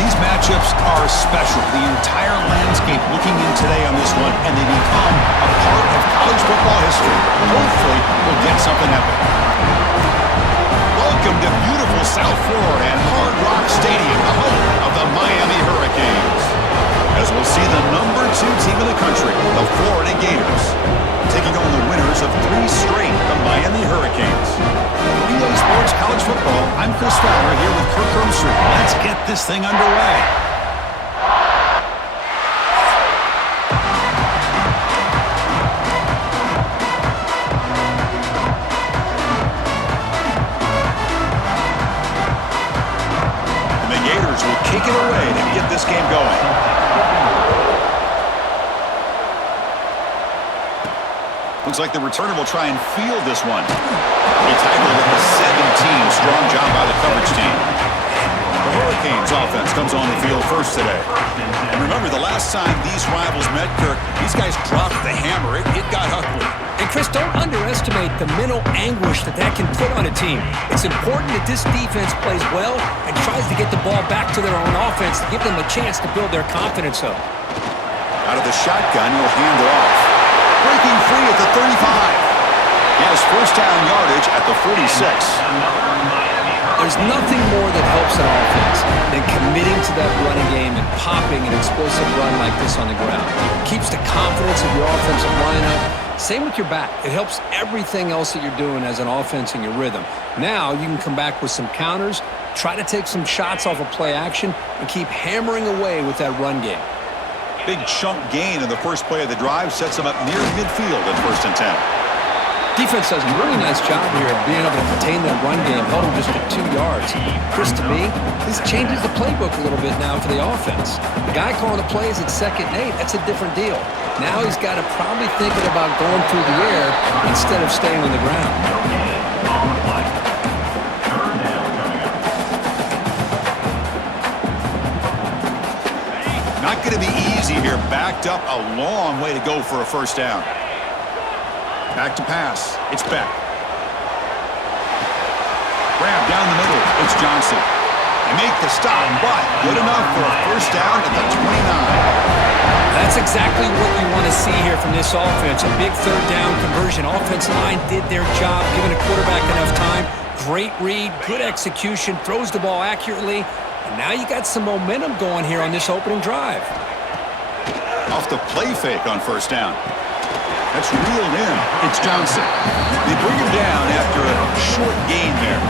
These matchups are special. The entire landscape looking in today on this one, and they become a part of college football history. Hopefully, we'll get something epic. Welcome to beautiful South Florida and Hard Rock Stadium, the home of the Miami Hurricanes. As we'll see the #2 team in the country, the Florida Gators, taking on the winners of 3 straight, the Miami Hurricanes. Relay Sports College Football, I'm Chris Fowler here with Kirk Hermstreet. Let's get this thing underway. And the Gators will kick it away to get this game going. Looks like the returner will try and field this one. He tackled at the 17. Strong job by the coverage team. The Hurricanes offense comes on the field first today. And remember, the last time these rivals met, Kirk, these guys dropped the hammer. It got ugly. And Chris, don't underestimate the mental anguish that can put on a team. It's important that this defense plays well and tries to get the ball back to their own offense to give them a chance to build their confidence up. Out of the shotgun, he'll hand it off. Breaking free at the 35. He has first down yardage at the 46. There's nothing more that helps an offense than committing to that running game and popping an explosive run like this on the ground. Keeps the confidence of your offensive line up. Same with your back. It helps everything else that you're doing as an offense in your rhythm. Now you can come back with some counters, try to take some shots off of play action, and keep hammering away with that run game. Big chunk gain in the first play of the drive sets him up near midfield at 1st and 10. Defense does a really nice job here of being able to contain that run game, held him just at 2 yards. Chris, to me, this changes the playbook a little bit now for the offense. The guy calling the plays at 2nd and 8, that's a different deal. Now he's got to probably thinking about going through the air instead of staying on the ground. Not going to be easy here. Backed up a long way to go for a first down. Back to pass. It's Beck. Grab down the middle. It's Johnson. They make the stop, but good enough for a first down at the 29. That's exactly what you want to see here from this offense. A big 3rd down conversion. Offensive line did their job, giving a quarterback enough time. Great read, good execution, throws the ball accurately. And now you got some momentum going here on this opening drive. Off the play fake on first down. That's reeled in. It's Johnson. They bring him down after a short gain there.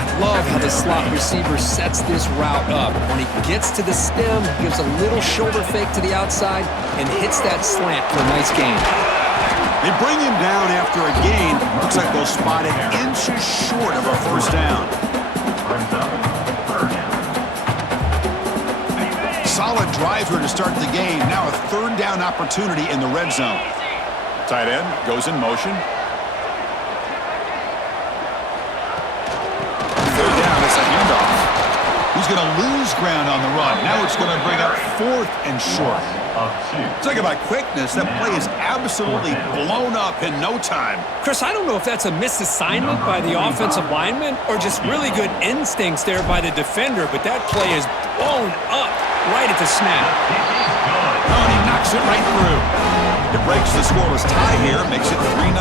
I love how the slot receiver sets this route up. When he gets to the stem, he gives a little shoulder fake to the outside and hits that slant for a nice gain. They bring him down after a gain. Looks like they'll spot it inches short of a first down. Solid drive here to start the game. Now a 3rd down opportunity in the red zone. Tight end goes in motion. 3rd down, it's a handoff. He's going to lose ground on the run. Now it's going to bring up 4th and short. Talk about quickness. That play is absolutely blown up in no time. Chris, I don't know if that's a misassignment by the offensive lineman or just really good instincts there by the defender, but that play is blown up right at the snap. Oh, and he knocks it right through. It breaks the scoreless tie here, makes it 3-0.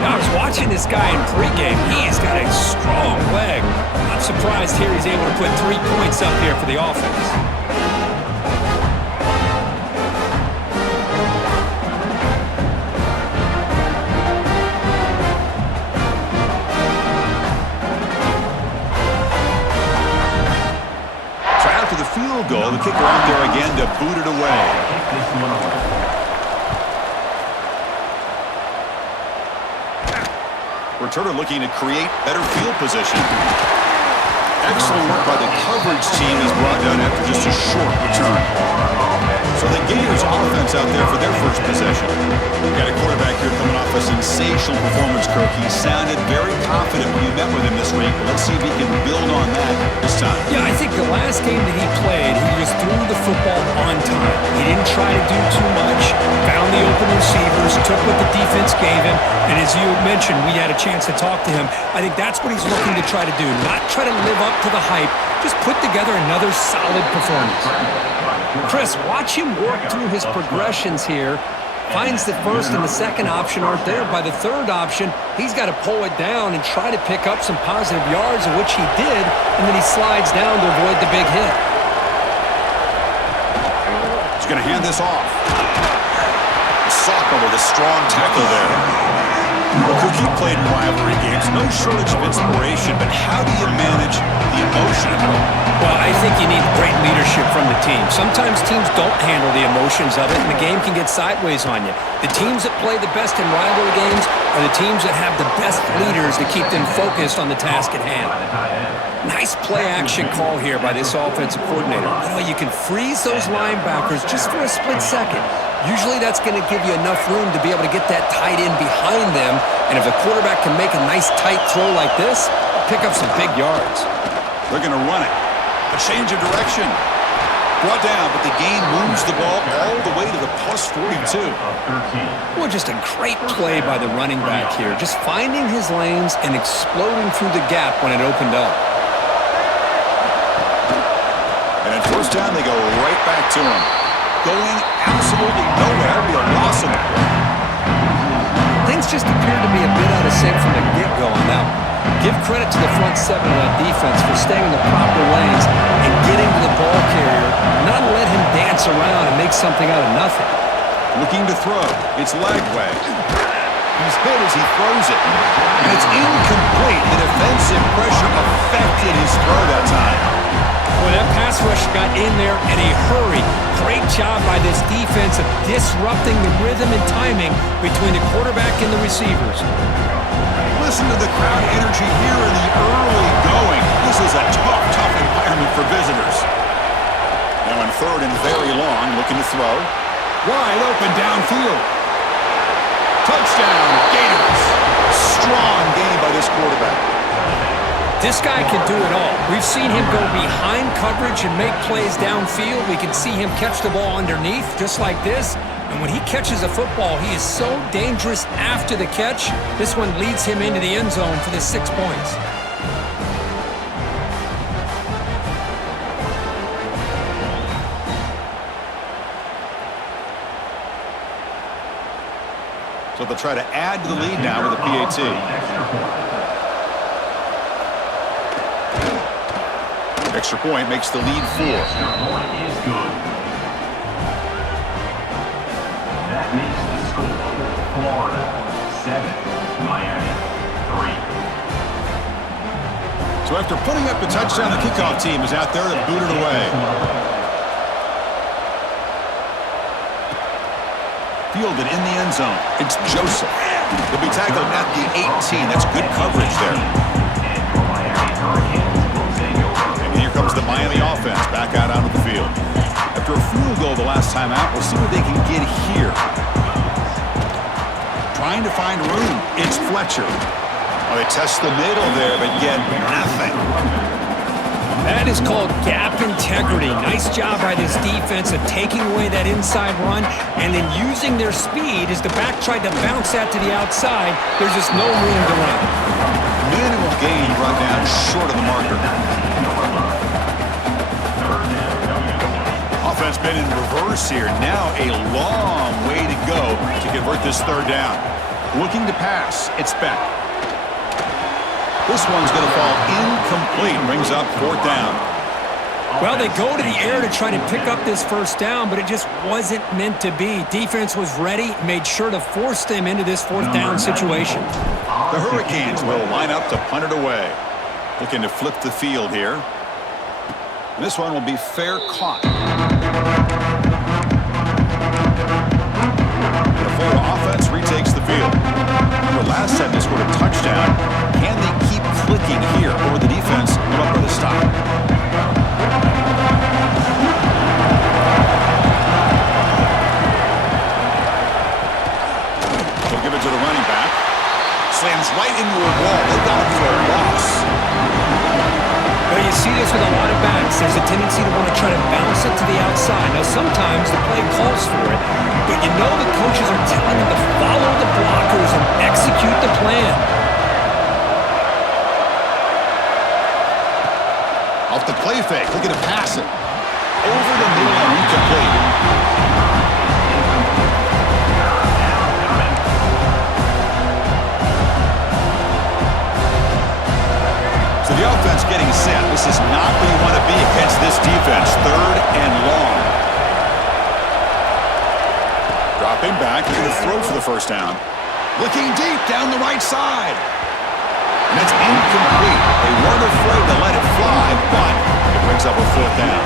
Now, I was watching this guy in pregame. He's got a strong leg. Not surprised here he's able to put 3 points up here for the offense. Field goal, the kicker out there again to boot it away. Returner looking to create better field position. Excellent work by the coverage team is brought down after just a short return. So the Gators offense out there for their first possession. We've got a quarterback here coming off a sensational performance, Kirk. He sounded very confident when you met with him this week. Let's see if he can build on that this time. Yeah, I think the last game that he played, he just threw the football on time. He didn't try to do too much, found the open receivers, took what the defense defense gave him. And as you mentioned, we had a chance to talk to him. I think that's what he's looking to try to do. Not try to live up to the hype. Just put together another solid performance. Chris, watch him work through his progressions here. Finds the first and the second option aren't there. By the third option, he's got to pull it down and try to pick up some positive yards, of which he did, and then he slides down to avoid the big hit. He's going to hand this off. Soccer with a strong tackle there. Well, Cookie played in rivalry games. No shortage of inspiration, but how do you manage the emotion at home? Well, I think you need great leadership from the team. Sometimes teams don't handle the emotions of it, and the game can get sideways on you. The teams that play the best in rivalry games are the teams that have the best leaders to keep them focused on the task at hand. Nice play-action call here by this offensive coordinator. You can freeze those linebackers just for a split second. Usually that's going to give you enough room to be able to get that tight end behind them, and if the quarterback can make a nice tight throw like this, pick up some big yards. They're going to run it. A change of direction. Brought down, but the game moves the ball all the way to the plus 42. Well, just a great play by the running back here. Just finding his lanes and exploding through the gap when it opened up. And at first down, they go right back to him. Going absolutely nowhere. That'll be a loss of the play. Things just appeared to be a bit out of sync from the get-go on that one. Give credit to the front seven of that defense for staying in the proper lanes and getting to the ball carrier, not let him dance around and make something out of nothing. Looking to throw. It's leg way. He's hit as he throws it. And it's incomplete. The defensive pressure affected his throw that time. Well, that pass rush got in there in a hurry. Great job by this defense of disrupting the rhythm and timing between the quarterback and the receivers. Listen to the crowd energy here in the early going. This is a tough environment for visitors. Now in third and very long, looking to throw. Wide open downfield. Touchdown, Gators. Strong game by this quarterback. This guy can do it all. We've seen him go behind coverage and make plays downfield. We can see him catch the ball underneath, just like this. And when he catches a football, he is so dangerous after the catch. This one leads him into the end zone for the 6 points. So they'll try to add to the lead now with a PAT. Extra point makes the lead 4. That makes the score Florida 7, Miami 3. So after putting up a touchdown, the kickoff team is out there to boot it away. Fielded in the end zone. It's Joseph. He'll be tackled at the 18. That's good coverage there. Here comes the Miami offense back out onto the field. After a field goal the last time out, we'll see what they can get here. Trying to find room. It's Fletcher. Oh, they test the middle there, but get nothing. That is called gap integrity. Nice job by this defense of taking away that inside run and then using their speed as the back tried to bounce that to the outside. There's just no room to run. Minimal gain brought down short of the marker. Offense been in reverse here. Now a long way to go to convert this third down. Looking to pass. It's Beck. This one's going to fall incomplete. Brings up fourth down. Well, they go to the air to try to pick up this first down, but it just wasn't meant to be. Defense was ready, made sure to force them into this fourth down situation. The Hurricanes will line up to punt it away. Looking to flip the field here. This one will be fair caught. The Florida offense retakes the field. Remember, last time they scored a touchdown. Can they keep clicking here, or will the defense come up with a stop? They'll give it to the running back. Slams right into a wall. They got him for a loss. Well, you see this with a lot of backs. There's a tendency to want to try to bounce it to the outside. Now, sometimes the play calls for it, but you know the coaches are telling them to follow the blocker execute the plan. Off the play fake, looking to pass it. Over the middle and incomplete. So the offense getting set. This is not where you want to be against this defense. 3rd and long. Dropping back, they're going to throw for the first down. Looking deep down the right side. And it's incomplete. They weren't afraid to let it fly, but it brings up a 4th down.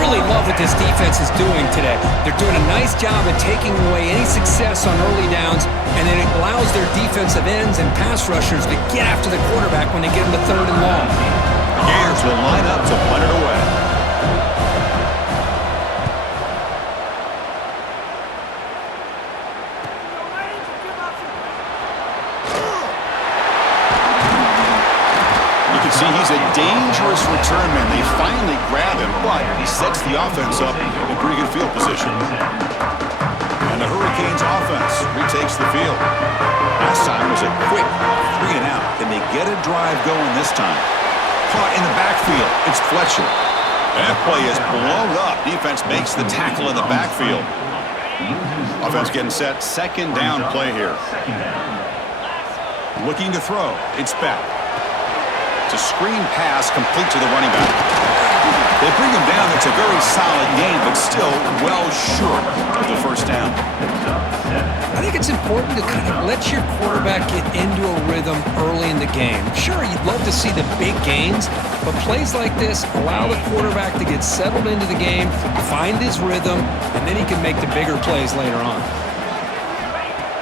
Really love what this defense is doing today. They're doing a nice job of taking away any success on early downs, and then it allows their defensive ends and pass rushers to get after the quarterback when they get into 3rd and long. The Gators will line up to punt it away. See, he's a dangerous return man. They finally grab him, but he sets the offense up in pretty good field position. And the Hurricanes offense retakes the field. Last time was a quick 3 and out. Can they get a drive going this time? Caught in the backfield. It's Fletcher. And that play is blown up. Defense makes the tackle in the backfield. Offense getting set. 2nd down play here. Looking to throw. It's back. A screen pass complete to the running back. They bring him down. It's a very solid game, but still well short of the 1st down. I think it's important to kind of let your quarterback get into a rhythm early in the game. Sure, you'd love to see the big gains, but plays like this allow the quarterback to get settled into the game, find his rhythm, and then he can make the bigger plays later on.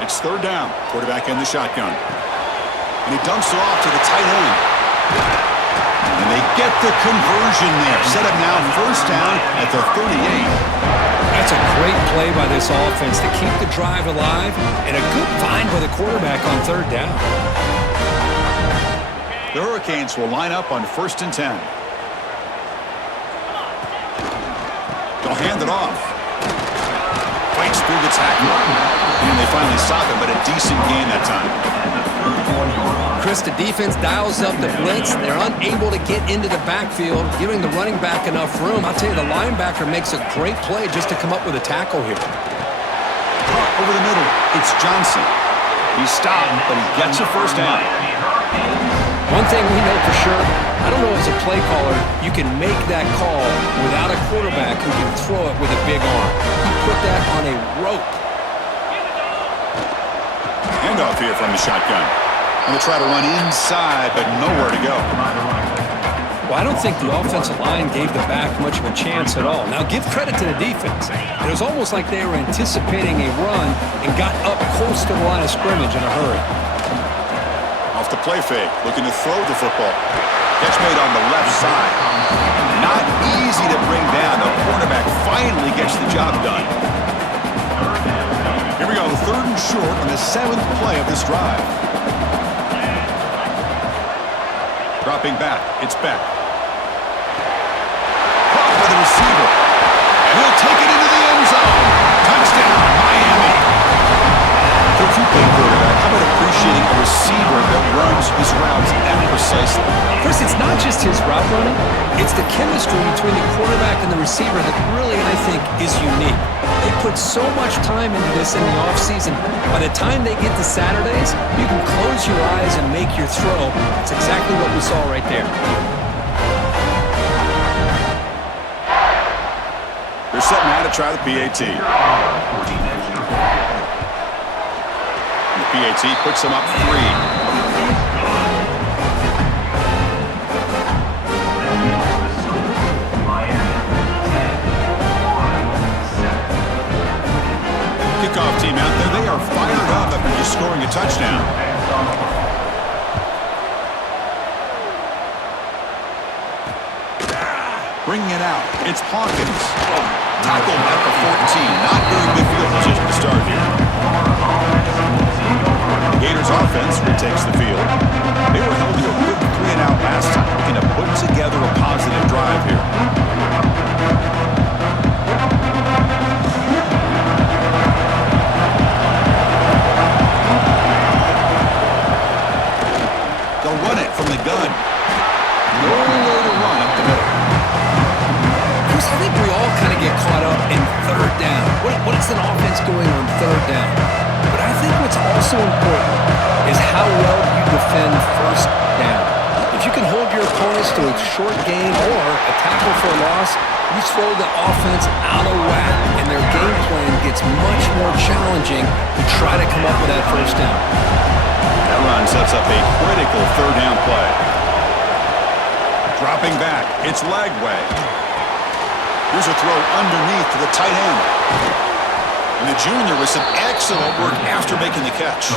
It's 3rd down. Quarterback in the shotgun. And he dumps it off to the tight end. And they get the conversion there. Set up now 1st down at the 38. That's a great play by this offense to keep the drive alive, and a good find by the quarterback on 3rd down. The Hurricanes will line up on 1st and 10. They'll hand it off. Fights through the tackle. And they finally stop it, but a decent gain that time. Chris, the defense dials up the blitz. They're unable to get into the backfield, giving the running back enough room. I'll tell you, the linebacker makes a great play just to come up with a tackle here. Over the middle, it's Johnson. He's stopped, but he gets a 1st down. One thing we know for sure, I don't know as a play caller, you can make that call without a quarterback who can throw it with a big arm. He put that on a rope. Handoff here from the shotgun. And they try to run inside, but nowhere to go. Well, I don't think the offensive line gave the back much of a chance at all. Now, give credit to the defense. It was almost like they were anticipating a run and got up close to the line of scrimmage in a hurry. Off the play fake, looking to throw the football. Catch made on the left side. Not easy to bring down. The quarterback finally gets the job done. Here we go, 3rd and short on the 7th play of this drive. Dropping back, it's Beck. Caught by the receiver. And he'll take it into the end zone. Touchdown, Miami. Coach, you play quarterback. How about appreciating a receiver that runs his routes that precisely? Chris, it's not just his route running. It's the chemistry between the quarterback and the receiver that really, I think, is unique. They put so much time into this in the offseason. By the time they get to Saturdays, you can close your eyes and make your throw. That's exactly what we saw right there. They're setting out to try the PAT. And the PAT puts them up 3. Kickoff team out there. They are fired up after just scoring a touchdown. Bringing it out. It's Hawkins. Tackled at the 14. Not very good field position to start here. The Gators offense retakes the field. They were held to a good 3 and out last time, looking to put together a positive drive here. doing on third down. But I think what's also important is how well you defend first down. If you can hold your opponents to a short gain or a tackle for a loss, you throw the offense out of whack, and their game plan gets much more challenging to try to come up with that first down. That run sets up a critical third down play. Dropping back, it's Lagway. Here's a throw underneath to the tight end. And the junior with some excellent work after making the catch.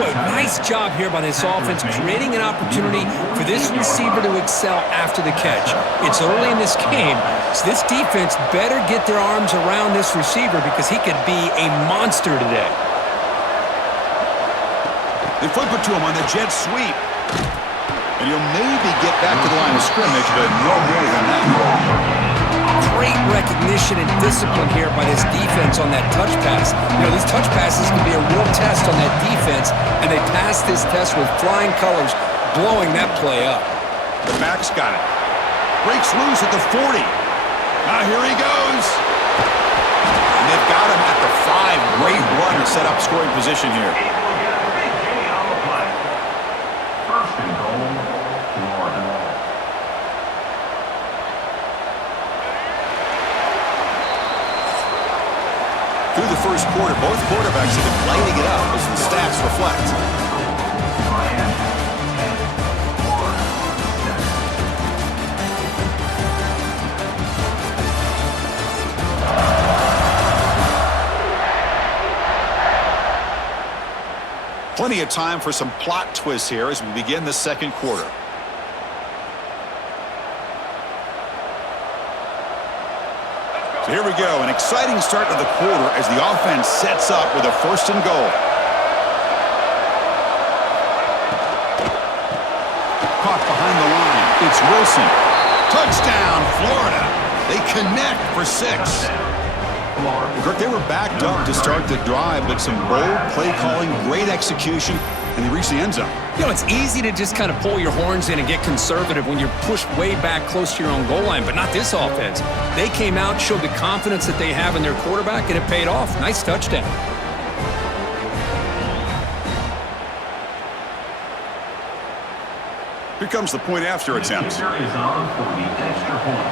Boy, nice job here by this offense, creating an opportunity for this receiver to excel after the catch. It's early in this game, so this defense better get their arms around this receiver because he could be a monster today. They flip it to him on the jet sweep. And he'll maybe get back to the line of scrimmage, but no more than that. Great recognition and discipline here by this defense on that touch pass. You know, these touch passes can be a real test on that defense, and they passed this test with flying colors, blowing that play up. The back's got it. Breaks loose at the 40. Now here he goes. And they've got him at the 5. Great run to set up scoring position here. First and goal, Florida. Through the first quarter, both quarterbacks have been lighting it up as the stats reflect. Miami, 10, Florida, 7. Plenty of time for some plot twists here as we begin the second quarter. So here we go, an exciting start to the quarter as the offense sets up with a first and goal. Caught behind the line, it's Wilson. Touchdown, Florida. They connect for 6. Kirk, they were backed up to start the drive, but some bold play calling, great execution, and they reached the end zone. You know, it's easy to just kind of pull your horns in and get conservative when you're pushed way back close to your own goal line, but not this offense. They came out, showed the confidence that they have in their quarterback, and it paid off. Nice touchdown. Here comes the point after attempt. Is on for the extra point.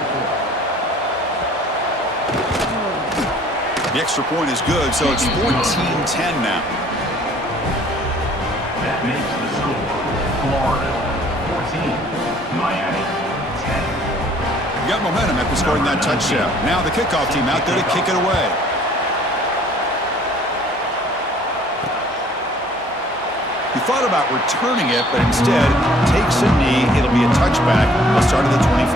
The extra point is good, so it's 14-10 now. That makes the score Florida 14, Miami 10. Got momentum after scoring that touchdown. Now the kickoff team out there to kick it away. He thought about returning it, but instead takes a knee. It'll be a touchback. They'll start at the 25.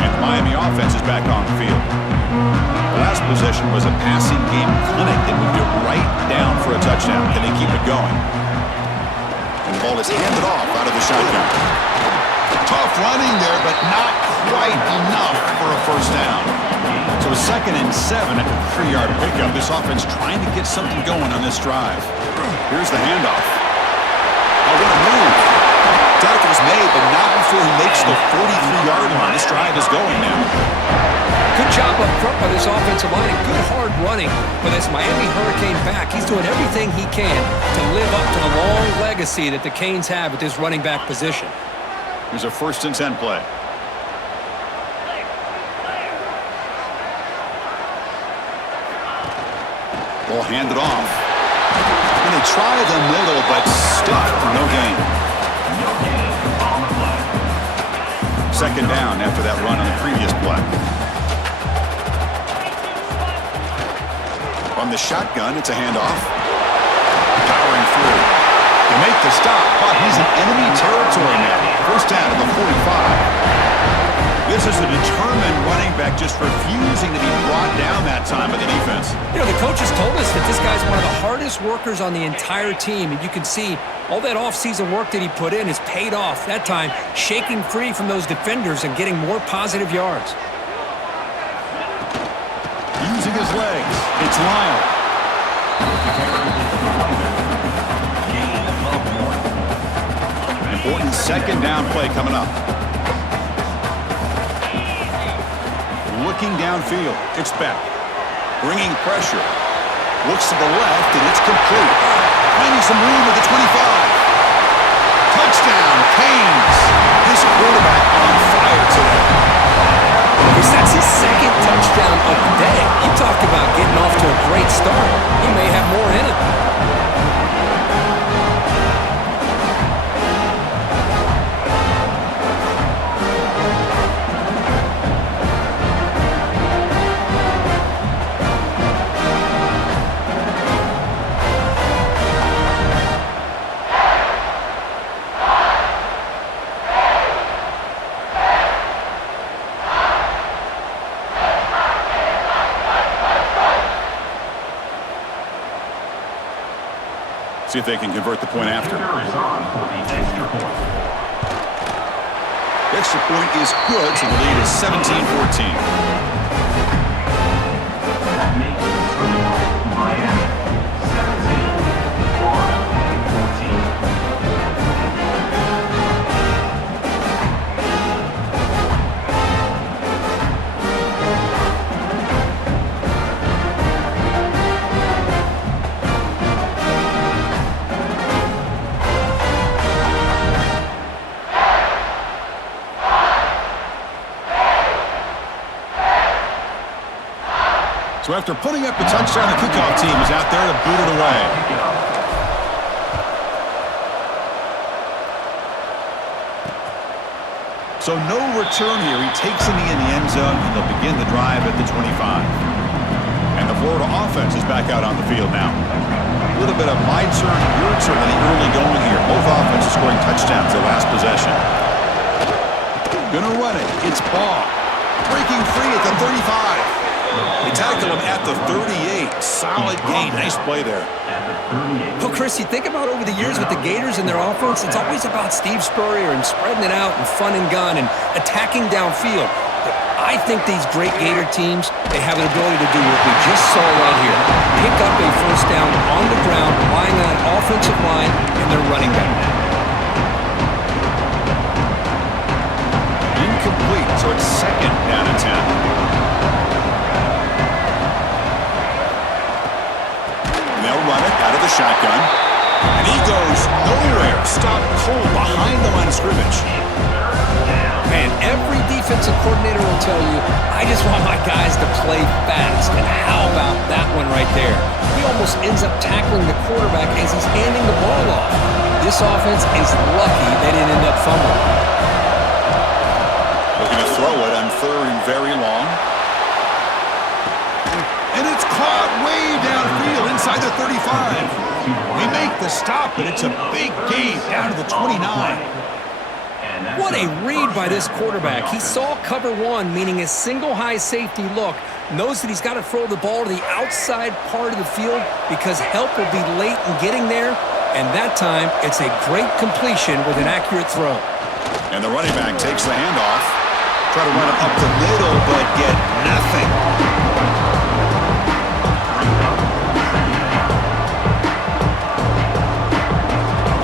And the Miami offense is back on the field. The last possession was a passing game clinic that moved it right down for a touchdown. Can they keep it going? And the ball is handed off out of the shotgun. Tough running there, but not quite enough for a first down. So a 2nd and 7 at the 3-yard pickup. This offense trying to get something going on this drive. Here's the handoff. Oh, what a move. Tackle's made, but not before he makes the 43-yard line. This drive is going now. Good job up front by this offensive line and good hard running for this Miami Hurricane back. He's doing everything he can to live up to the long legacy that the Canes have at this running back position. Here's a 1st and 10 play. Ball handed off. And they try the middle, but stuffed for no gain. No gain on the play. 2nd down after that run on the previous play. On the shotgun, it's a handoff. Powering through. They make the stop, but he's in enemy territory now. First down at the 45. This is a determined running back just refusing to be brought down that time by the defense. You know, the coaches told us that this guy's one of the hardest workers on the entire team, and you can see all that offseason work that he put in has paid off. That time, shaking free from those defenders and getting more positive yards. Using his legs, it's Lyle. Important 2nd down play coming up. Looking downfield, it's back. Bringing pressure. Looks to the left, and it's complete. Finding some room at the 25. Touchdown, Canes. This quarterback on fire today. That's his second touchdown of the day. You talk about getting off to a great start. He may have more in him. See if they can convert the point after. Is on for the extra point. The extra point is good, so the lead is 17-14. That makes it Miami 17, Florida 14. So after putting up the touchdown, the kickoff team is out there to boot it away. So no return here. He takes it in the end zone, and they'll begin the drive at the 25. And the Florida offense is back out on the field now. A little bit of my turn, your turn in the early going here. Both offenses scoring touchdowns their last possession. Gonna run it. It's Ball. Breaking free at the 35. They tackle him at the 38. Solid gain. Nice play there. Well, Chris, you think about over the years with the Gators and their offense, it's always about Steve Spurrier and spreading it out and fun and gun and attacking downfield. But I think these great Gator teams, they have an ability to do what we just saw right here. Pick up a first down on the ground, relying on an offensive line and their running back. Incomplete, so it's second down and 10. They'll run it out of the shotgun. And he goes nowhere. Stop cold behind the line of scrimmage. Man, every defensive coordinator will tell you, I just want my guys to play fast. And how about that one right there? He almost ends up tackling the quarterback as he's handing the ball off. This offense is lucky they didn't end up fumbling. Looking to throw it on third and very long. And it's caught way downfield inside the 35. They make the stop, but it's a big gain down to the 29. What a read by this quarterback. He saw cover one, meaning a single high safety look, knows that he's got to throw the ball to the outside part of the field because help will be late in getting there, and that time it's a great completion with an accurate throw. And the running back takes the handoff. Try to run it up the middle, but get nothing.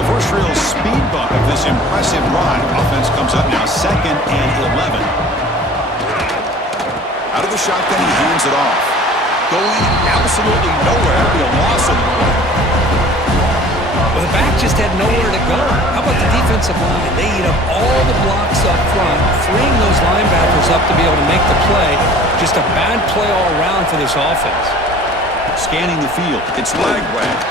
First real speed bump of this impressive drive. Offense comes up now, second and 11. Out of the shotgun, he hands it off. Going absolutely nowhere. It'll be a loss of the play. Well, the back just had nowhere to go. How about the defensive line? They eat up all the blocks up front, freeing those linebackers up to be able to make the play. Just a bad play all around for this offense. Scanning the field. It's leg wag.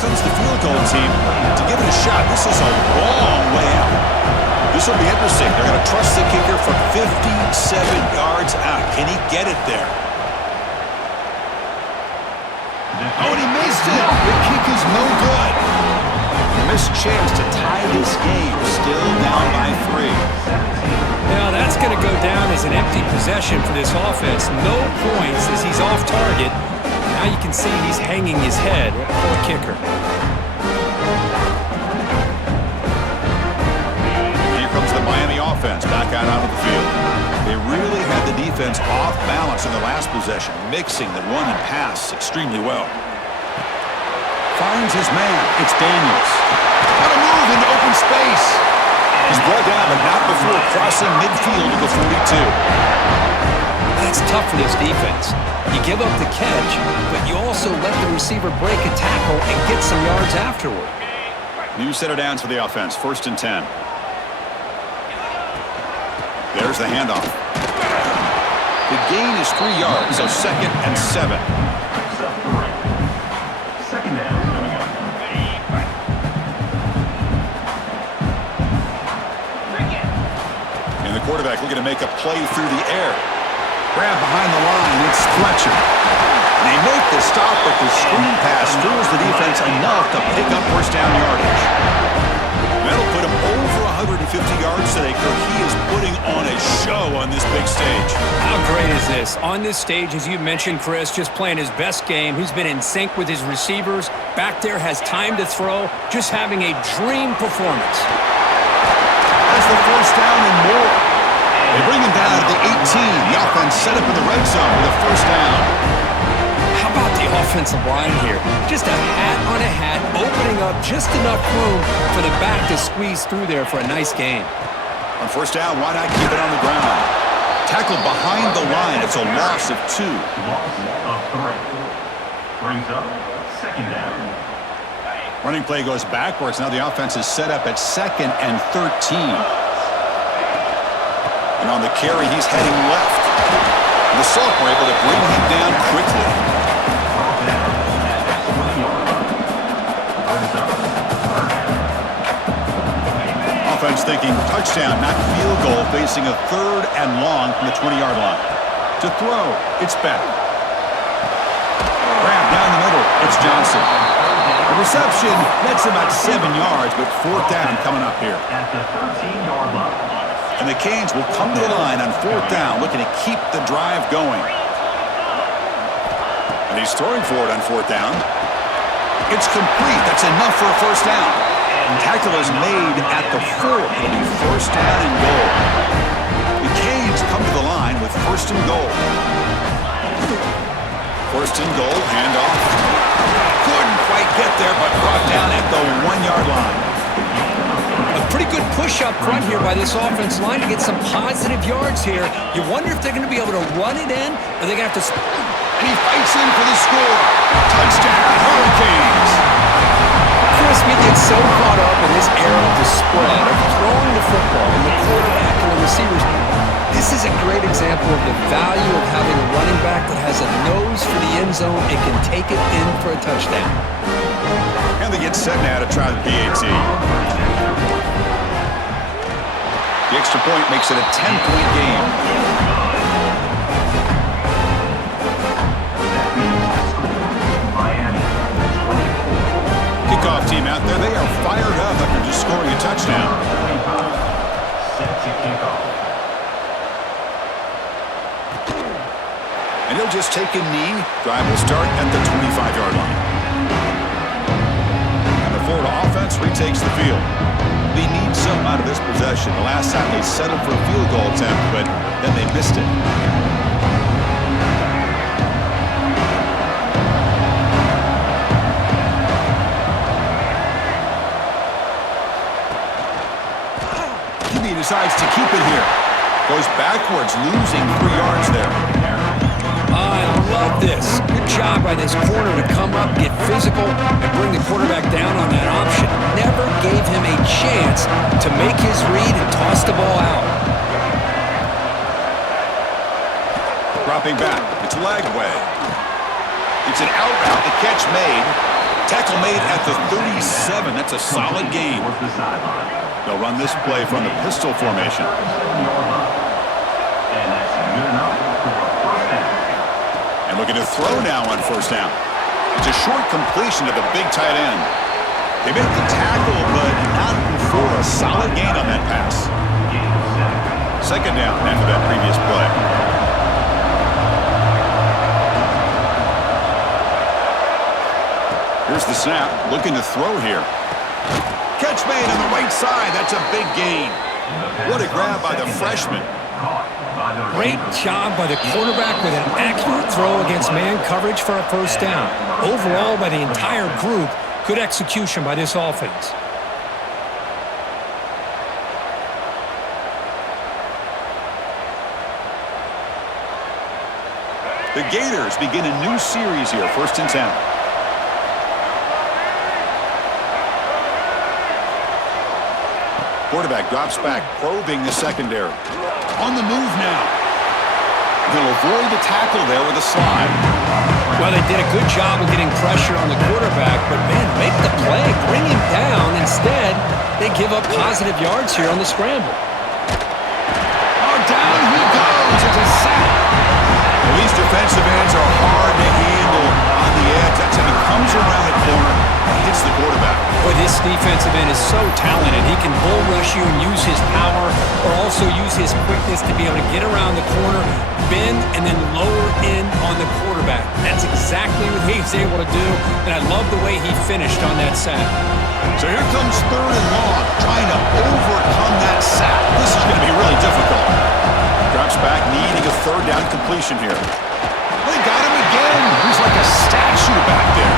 Comes the field goal team to give it a shot. This is a long way out. This will be interesting. They're going to trust the kicker from 57 yards out. Can he get it there? Oh, and he missed it. The kick is no good. Missed chance to tie this game. Still down by 3. Now that's going to go down as an empty possession for this offense. No points as he's off target. Now you can see he's hanging his head. Poor kicker. Here comes the offense back out onto the field. They really had the defense off balance in the last possession, mixing the run and pass extremely well. Finds his man. It's Daniels. Got a move into open space. He's brought down, but not before crossing midfield to the 42. That's tough for this defense. You give up the catch, but you also let the receiver break a tackle and get some yards afterward. New set of downs for the offense. 1st and 10. There's the handoff. The gain is 3 yards, so 2nd and 7. Second down. And the quarterback looking to make a play through the air. Grab behind the line. It's Fletcher. They make the stop, but the screen pass fools the defense enough to pick up 1st down yardage. That'll put him over 150 yards today. He is putting on a show on this big stage. How great is this? On this stage, as you mentioned, Chris, just playing his best game. He's been in sync with his receivers. Back there, has time to throw. Just having a dream performance. That's the 1st down and more. They bring him down to the 18. The offense set up in the red zone with a 1st down. How about the offensive line here? Just a hat on a hat, opening up just enough room for the back to squeeze through there for a nice gain. On 1st down, why not keep it on the ground? Tackled behind the line. It's a loss of 2. Loss of 3. Brings up 2nd down. Running play goes backwards. Now the offense is set up at 2nd and 13. And on the carry, he's heading left. And the sophomore able to bring him down quickly. Offense thinking touchdown, not field goal, facing a 3rd and long from the 20-yard line. To throw, it's Beck. Grab down the middle, it's Johnson. The reception nets him at 7 yards, but 4th down coming up here. At the 13-yard line. And the Canes will come to the line on 4th down, looking to keep the drive going. And he's throwing for it on 4th down. It's complete. That's enough for a 1st down. Tackle is made at the 4. It'll be 1st down and goal. The Canes come to the line with 1st and goal. 1st and goal, handoff. Couldn't quite get there, but brought down at the 1-yard line. A pretty good push up front here by this offense line to get some positive yards here. You wonder if they're going to be able to run it in, or they're going to have to... And he fights in for the score. Touchdown, Hurricanes. Chris, we get so caught up in this era of the spread, of throwing the football, and the quarterback and the receivers. This is a great example of the value of having a running back that has a nose for the end zone and can take it in for a touchdown. And they get set now to try the PAT. The extra point makes it a 10-point game. Miami. Kickoff team out there. They are fired up after just scoring a touchdown. Set to kick off. And he'll just take a knee. Drive will start at the 25-yard line. And the Florida offense retakes the field. They need something out of this possession. The last time they settled for a field goal attempt, but then they missed it. He decides to keep it here. Goes backwards, losing 3 yards there. I love this. Good job by this corner to come up, get physical, and bring the quarterback down on that option. Never gave him a chance to make his read and toss the ball out. Dropping back. It's Lagway. It's an out route. The catch made. Tackle made at the 37. That's a solid gain. Towards the sideline. They'll run this play from the pistol formation. And that's good enough for a 1st down. And looking to throw now on 1st down. It's a short completion to the big tight end. They make the tackle, but not before a solid gain on that pass. 2nd down after that previous play. Here's the snap. Looking to throw here. Catch made on the right side. That's a big gain. What a grab by the freshman. Great job by the quarterback with an accurate throw against man coverage for a first down. Overall, by the entire group, good execution by this offense. The Gators begin a new series here, 1st and 10. Quarterback drops back, probing the secondary. On the move now. He'll avoid the tackle there with a slide. Well, they did a good job of getting pressure on the quarterback, but, man, make the play, bring him down. Instead, they give up positive yards here on the scramble. Oh, down he goes. It's a sack. Well, these defensive ends are hard to handle on the edge. That's how he comes around the corner and hits the quarterback. But this defensive end is so talented. He can bull rush you and use his power, or also use his quickness to be able to get around the corner, bend, and then lower in on the quarterback. That's exactly what he's able to do, and I love the way he finished on that sack. So here comes 3rd and long, trying to overcome that sack. This is going to be really difficult. Drops back, needing a 3rd down completion here. They got him again. He's like a statue back there.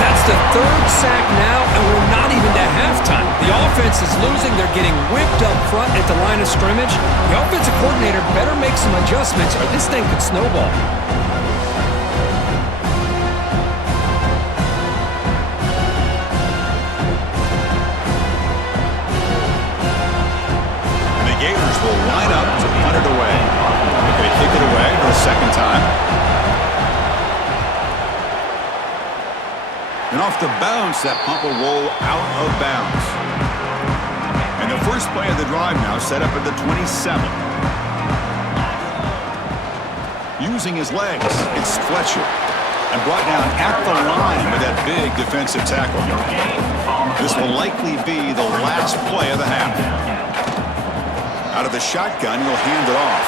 That's the 3rd sack now, and we're not even to halftime. The offense is losing. They're getting whipped up front at the line of scrimmage. The offensive coordinator better make some adjustments, or this thing could snowball. Will line up to punt it away. They're going to kick it away for the 2nd time. And off the bounce, that punt will roll out of bounds. And the first play of the drive now set up at the 27. Using his legs, it's Fletcher. And brought down at the line with that big defensive tackle. This will likely be the last play of the half. Out of the shotgun, he'll hand it off.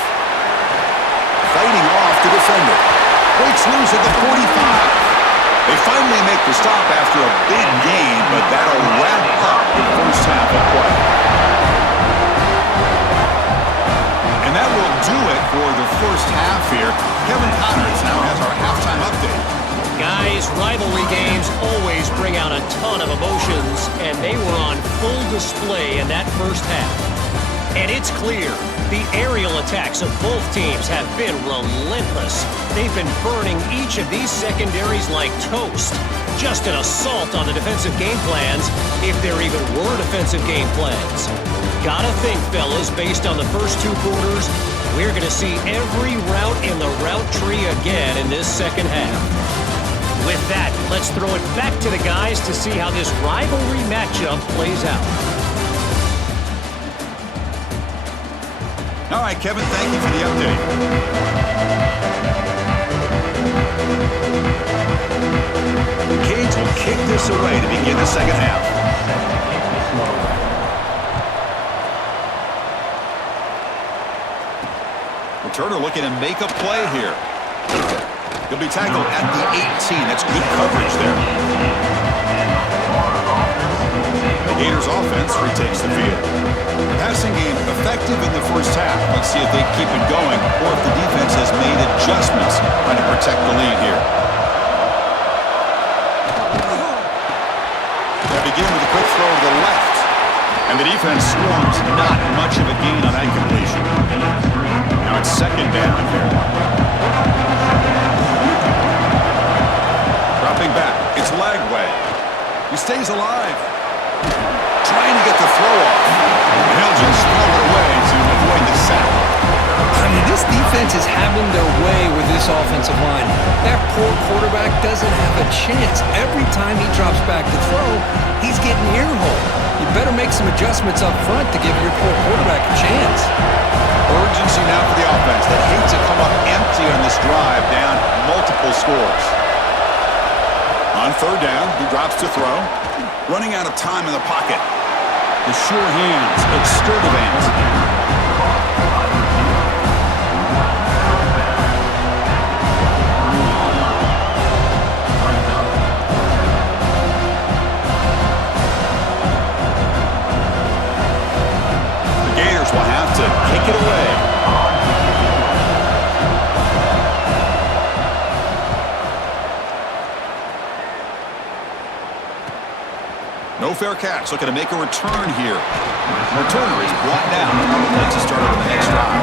Fighting off the defender. Breaks loose at the 45. They finally make the stop after a big gain, but that'll wrap up the first half of play. And that will do it for the first half here. Kevin Connors now has our halftime update. Guys, rivalry games always bring out a ton of emotions, and they were on full display in that first half. And it's clear, the aerial attacks of both teams have been relentless. They've been burning each of these secondaries like toast. Just an assault on the defensive game plans, if there even were defensive game plans. Gotta think, fellas, based on the first 2 quarters, we're gonna see every route in the route tree again in this second half. With that, let's throw it back to the guys to see how this rivalry matchup plays out. All right, Kevin, thank you for the update. The Canes will kick this away to begin the second half. Returner looking to make a play here. He'll be tackled at the 18. That's good coverage there. The Gators offense retakes the field. Passing game effective in the first half. Let's see if they keep it going or if the defense has made adjustments trying to protect the lead here. They begin with a quick throw to the left. And the defense swarms. Not much of a gain on that completion. Now it's 2nd down here. Dropping back. It's Lagway. He stays alive. Trying to get the throw off. And he'll just throw it away to avoid the sack. I mean, this defense is having their way with this offensive line. That poor quarterback doesn't have a chance. Every time he drops back to throw, he's getting ear-hole. You better make some adjustments up front to give your poor quarterback a chance. Urgency now for the offense that hates to come up empty on this drive, down multiple scores. On 3rd down, he drops to throw. Running out of time in the pocket. The sure hands of Sturdivant. Gators will have to kick it away. No fair catch. Looking to make a return here. Returner is brought down. That's a start on the next drive.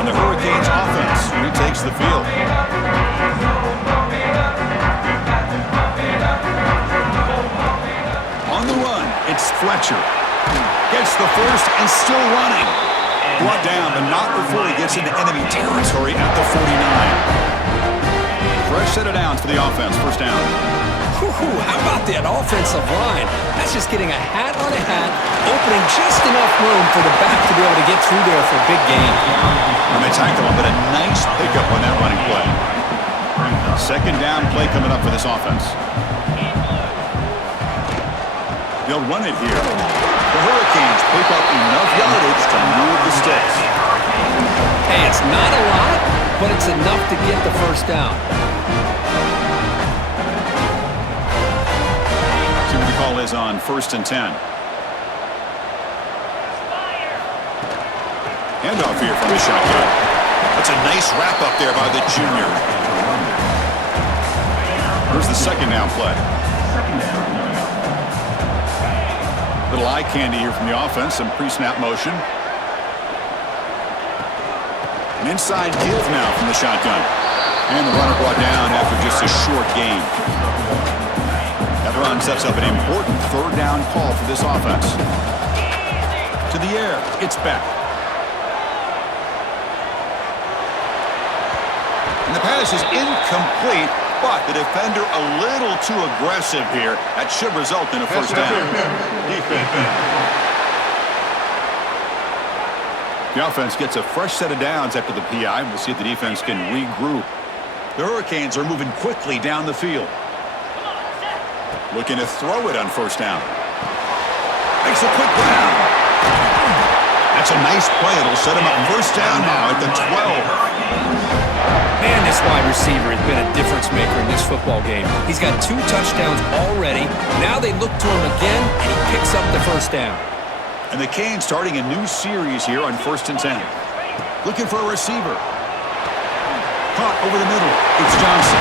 And the Hurricanes offense retakes the field. On the run, it's Fletcher. Gets the first and still running. Brought down, but not before he gets into enemy territory at the 49. Fresh set of downs for the offense. First down. How about that offensive line? That's just getting a hat on a hat, opening just enough room for the back to be able to get through there for a big gain. And they tackle him, but a nice pickup on that running play. Second down play coming up for this offense. They'll run it here. The Hurricanes pick up enough yardage to move the sticks. Hey, it's not a lot, but it's enough to get the first down. See what the call is on 1st and 10. Handoff here from the shotgun. That's a nice wrap up there by the junior. Here's the second down play. Little eye candy here from the offense. Some pre-snap motion. An inside give now from the shotgun. And the runner brought down after just a short gain. That run sets up an important third down call for this offense. To the air. It's back. And the pass is incomplete, but the defender a little too aggressive here. That should result in a first down. The offense gets a fresh set of downs after the PI. We'll see if the defense can regroup. The Hurricanes are moving quickly down the field. Looking to throw it on first down. Makes a quick grab. That's a nice play. It'll set him up first down now at the 12. Man, this wide receiver has been a difference maker in this football game. He's got 2 touchdowns already. Now they look to him again, and he picks up the first down. And the Canes starting a new series here on 1st and 10. Looking for a receiver. Caught over the middle. It's Johnson.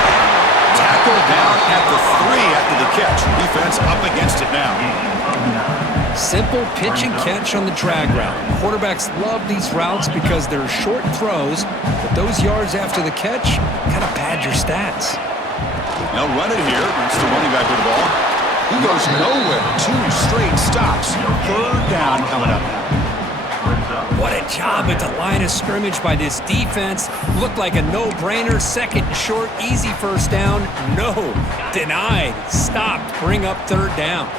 Tackled down at the 3 after the catch. Defense up against it now. Simple pitch and catch on the drag route. Quarterbacks love these routes because they're short throws, but those yards after the catch kind of pad your stats. They'll run it here. That's the running back with the ball. He goes nowhere. 2 straight stops. Third down coming up. What a job at the line of scrimmage by this defense. Looked like a no-brainer. Second and short, easy first down. No, denied, stopped, bring up third down.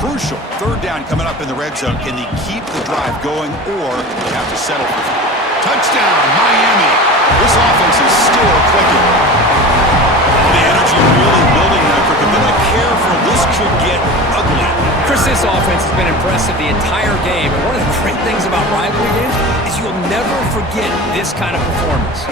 Crucial. Third down coming up in the red zone. Can they keep the drive going, or they have to settle for touchdown, Miami. This offense is still clicking. The energy really building now. They're going to careful. This could get ugly. Chris, this offense has been impressive the entire game. And one of the great things about rivalry games is you'll never forget this kind of performance.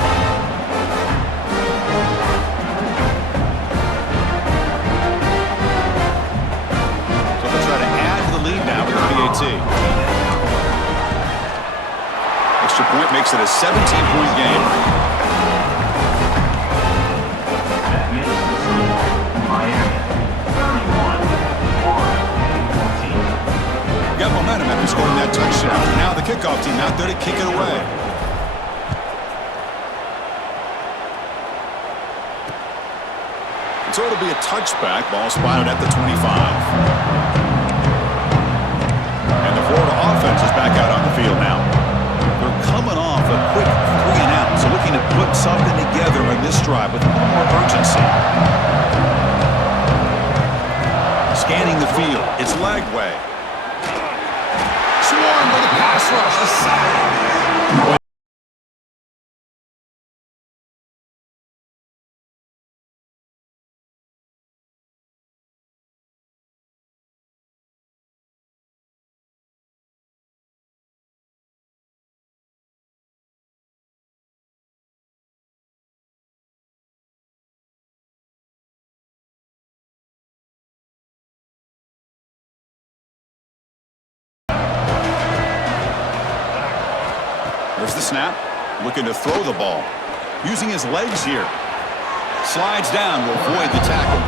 Extra point makes it a 17-point game. Got momentum after scoring that touchdown. Now the kickoff team out there to kick it away. So it'll be a touchback. Ball spotted at the 25. And the Florida offense is back out on the field now. They're coming off a quick 3-and-out, so looking to put something together in this drive with a little more urgency. Scanning the field. It's Lagway. Swarmed by the pass rush. A sack. Here's the snap. Looking to throw the ball. Using his legs here. Slides down to avoid the tackle.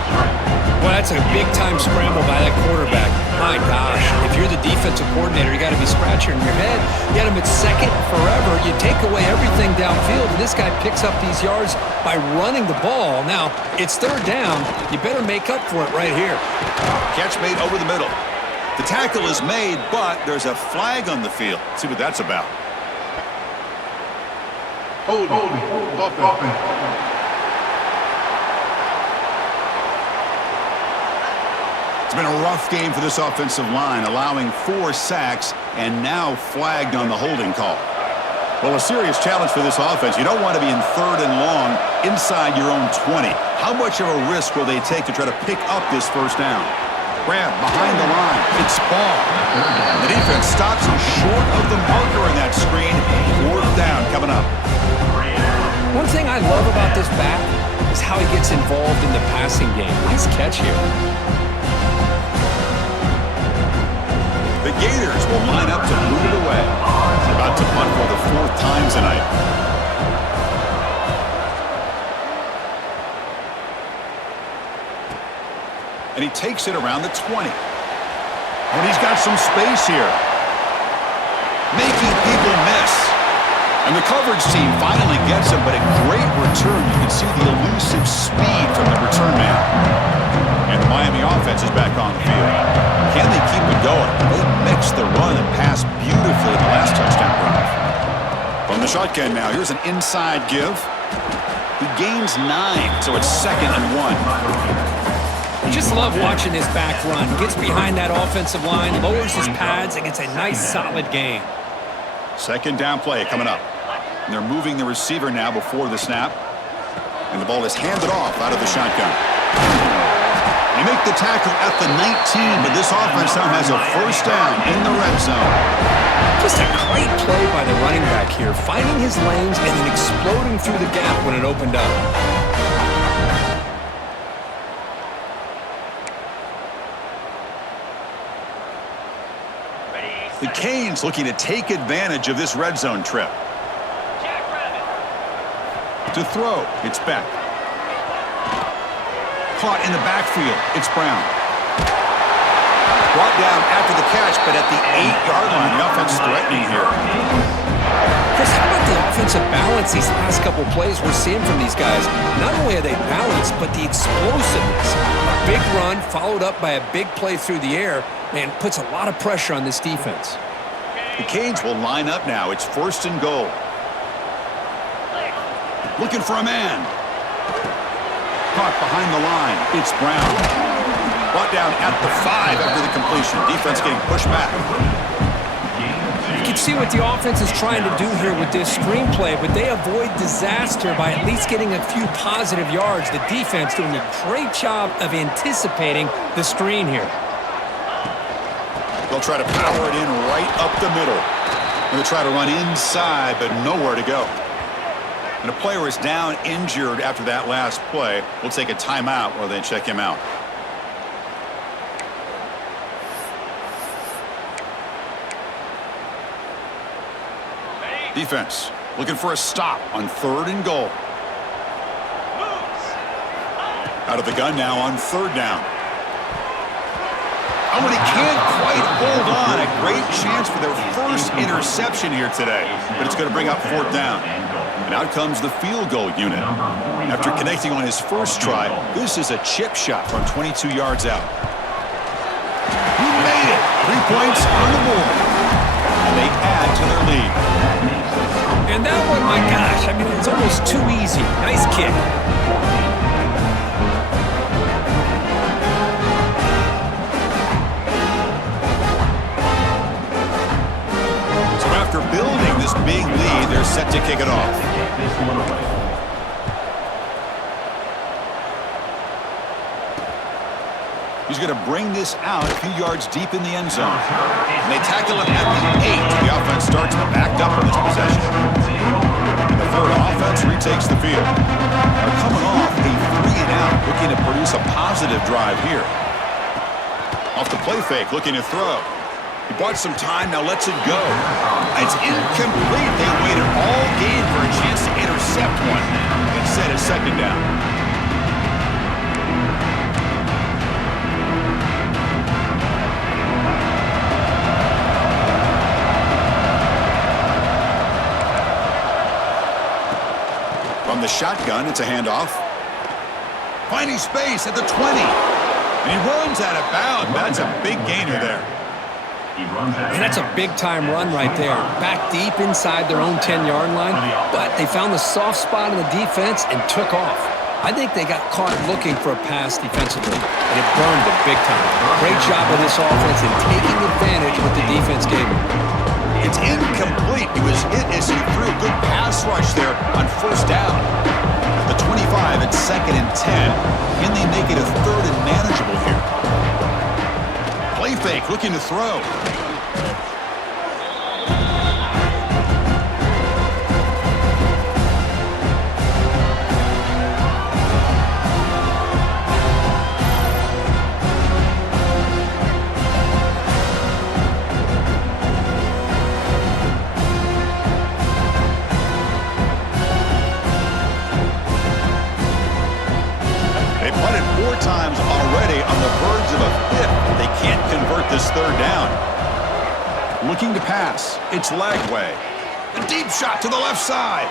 Well, that's a big-time scramble by that quarterback. My gosh, if you're the defensive coordinator, you got to be scratching your head. You had him at second forever. You take away everything downfield, and this guy picks up these yards by running the ball. Now, it's third down. You better make up for it right here. Catch made over the middle. The tackle is made, but there's a flag on the field. Let's see what that's about. It's been a rough game for this offensive line, allowing 4 sacks and now flagged on the holding call. Well, a serious challenge for this offense. You don't want to be in third and long inside your own 20. How much of a risk will they take to try to pick up this first down? Grab behind the line. It's ball. The defense stops him short of the marker in that screen. 4th down coming up. One thing I love about this back is how he gets involved in the passing game. Nice catch here. The Gators will line up to boot it away. They're about to punt for the 4th time tonight. And he takes it around the 20. And he's got some space here. Making people miss. And the coverage team finally gets him, but a great return. You can see the elusive speed from the return man. And the Miami offense is back on the field. Can they keep it going? They mixed the run and pass beautifully in the last touchdown drive. From the shotgun now, here's an inside give. He gains 9, so it's 2nd and 1. Just love watching this back run. Gets behind that offensive line, lowers his pads, and gets a nice, solid gain. 2nd down play coming up. And they're moving the receiver now before the snap. And the ball is handed off out of the shotgun. They make the tackle at the 19, but this offense now has a first down in the red zone. Just a great play by the running back here, finding his lanes and then exploding through the gap when it opened up. The Canes looking to take advantage of this red zone trip. To throw, it's Beck. Caught in the backfield, it's Brown. Brought down after the catch, but at the 8-yard line, the offense threatening here. Chris, how about the offensive balance these last couple plays we're seeing from these guys? Not only are they balanced, but the explosiveness. A big run followed up by a big play through the air, man, puts a lot of pressure on this defense. The Canes will line up now. It's 1st and goal. Looking for a man. Caught behind the line. It's Brown. Brought down at the 5 after the completion. Defense getting pushed back. You can see what the offense is trying to do here with this screenplay, but they avoid disaster by at least getting a few positive yards. The defense doing a great job of anticipating the screen here. They'll try to power it in right up the middle. They'll try to run inside, but nowhere to go. And a player is down injured after that last play. We'll take a timeout while they check him out. Defense looking for a stop on 3rd and goal. Out of the gun now on 3rd down. Oh, and he can't quite hold on. A great chance for their first interception here today. But it's going to bring up 4th down. And out comes the field goal unit. After connecting on his first try, this is a chip shot from 22 yards out. He made it. 3 points on the board. And they add to their lead. And that one, my gosh, I mean, it's almost too easy. Nice kick. So after building this big lead, they're set to kick it off. He's going to bring this out a few yards deep in the end zone. And they tackle him at the 8. The offense starts backed up on this possession. And the third offense retakes the field. They're coming off a 3-and-out, looking to produce a positive drive here. Off the play fake, looking to throw. He bought some time, now lets it go. It's incomplete. They waited all game for a chance to intercept one. Instead, it's second down. From the shotgun, it's a handoff. Finding space at the 20. And he runs out of bounds. That's a big gainer there. And that's a big-time run right there. Back deep inside their own 10-yard line, but they found the soft spot in the defense and took off. I think they got caught looking for a pass defensively, and it burned them big time. Great job of this offense in taking advantage of what the defense gave them. It's incomplete. He was hit as he threw a good pass rush there on first down. At the 25, it's 2nd and 10. Can they make it a 3rd and manageable here? Play fake, looking to throw. They punted 4 times already, on the verge of a 5th. They can't convert this 3rd down. Looking to pass. It's Lagway. A deep shot to the left side.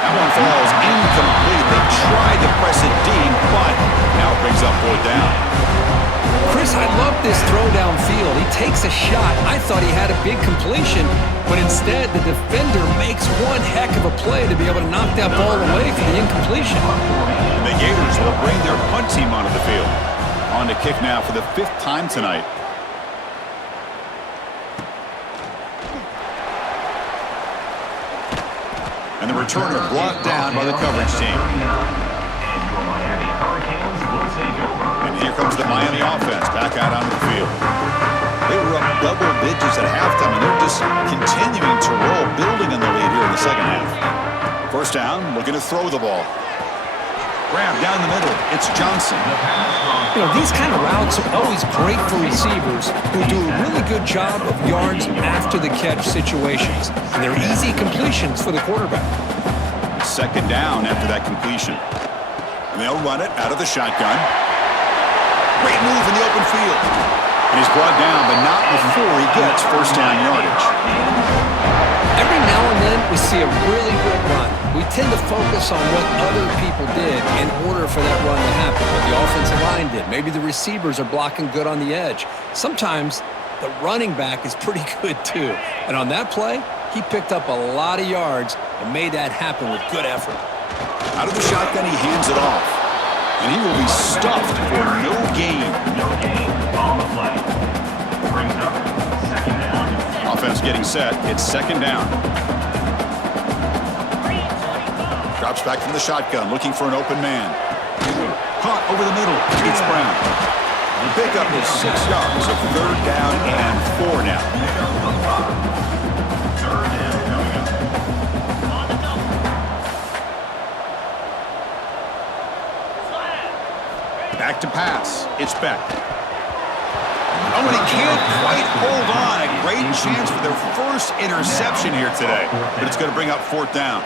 That one falls incomplete. They tried to press it deep, but now it brings up 4th down. Chris, I love this throw downfield. He takes a shot. I thought he had a big completion, but instead the defender makes one heck of a play to be able to knock that ball away for the incompletion. The Gators will bring their punt team onto the field. On to kick now for the 5th time tonight. And the returner brought down by the coverage team. And here comes the Miami offense back out onto the field. They were up double digits at halftime, and they're just continuing to roll, building on the lead here in the second half. First down, looking to throw the ball. Grab down the middle. It's Johnson. You know, these kind of routes are always great for receivers who do a really good job of yards after the catch situations. And they're easy completions for the quarterback. Second down after that completion. And they'll run it out of the shotgun. Great move in the open field. And he's brought down, but not before he gets first down yardage. Every now and then we see a really good run. We tend to focus on what other people did in order for that run to happen. What the offensive line did. Maybe the receivers are blocking good on the edge. Sometimes the running back is pretty good too. And on that play, he picked up a lot of yards and made that happen with good effort. Out of the shotgun, he hands it off. And he will be stuffed for no gain. No gain on the play. Brings up second down. Offense getting set. It's second down. Drops back from the shotgun, looking for an open man. Caught over the middle. It's Brown. The pickup is 6 yards of 3rd down and 4 now. Back to pass. It's Beck. Oh, and he can't quite hold on. A great chance for their first interception here today. But it's going to bring up 4th down.